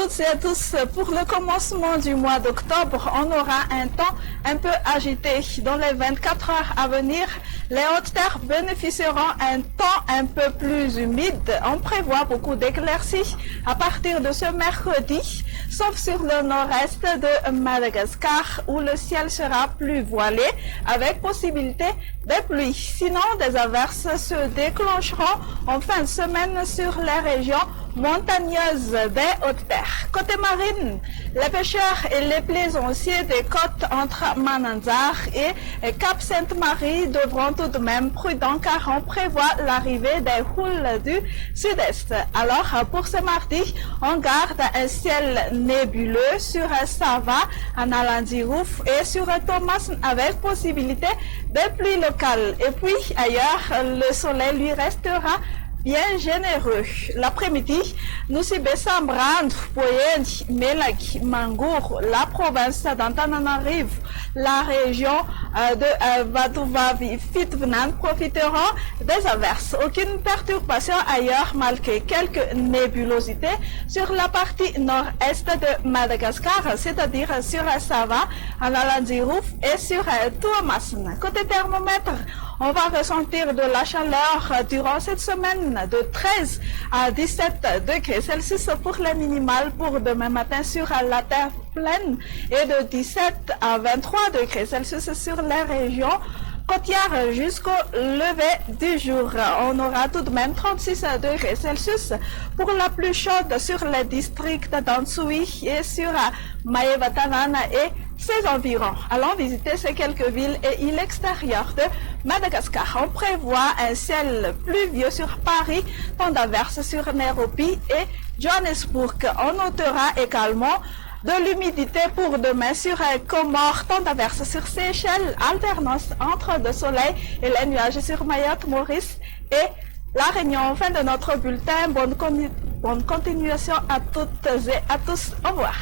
toutes et à tous. Pour le commencement du mois d'octobre, on aura un temps un peu agité. Dans les 24 heures à venir, les Hautes-Terres bénéficieront d'un temps un peu plus humide. On prévoit beaucoup d'éclaircies à partir de ce mercredi, sauf sur le nord-est de Madagascar où le ciel sera plus voilé avec possibilité de pluie. Sinon, des averses se déclencheront en fin de semaine sur les régions montagneuses des Hautes-Terres. Côté marine, les pêcheurs et les plaisanciers des côtes entre Mananzar et Cap Sainte-Marie devront tout de même prudents car on prévoit l'arrivée des houles du sud-est. Alors, pour ce mardi, on garde un ciel nébuleux sur Sava, Analandirouf et sur Thomas avec possibilité de pluie locale. Et puis ailleurs, le soleil lui restera bien généreux. L'après-midi, nous sommes Sambrand, Poyen, Melak, Mangour, la province d'Antananarivo, la région de Vadouvavi, Fitvnan profiteront des averses. Aucune perturbation ailleurs malgré quelques nébulosités sur la partie nord-est de Madagascar, c'est-à-dire sur Sava, Analandirouf et sur Tuamasin. Côté thermomètre, on va ressentir de la chaleur durant cette semaine de 13 à 17 degrés Celsius pour les minimales pour demain matin sur la terre pleine et de 17 à 23 degrés Celsius sur les régions côtières jusqu'au lever du jour. On aura tout de même 36 degrés Celsius pour la plus chaude sur les districts d'Antsui et sur Mayevatanana et ses environs. Allons visiter ces quelques villes et îles extérieures de Madagascar. On prévoit un ciel pluvieux sur Paris, temps d'averses sur Nairobi et Johannesburg. On notera également de l'humidité pour demain sur Comores, temps d'averses sur Seychelles, alternance entre le soleil et les nuages sur Mayotte, Maurice et La Réunion. Fin de notre bulletin. Bonne continuation à toutes et à tous. Au revoir.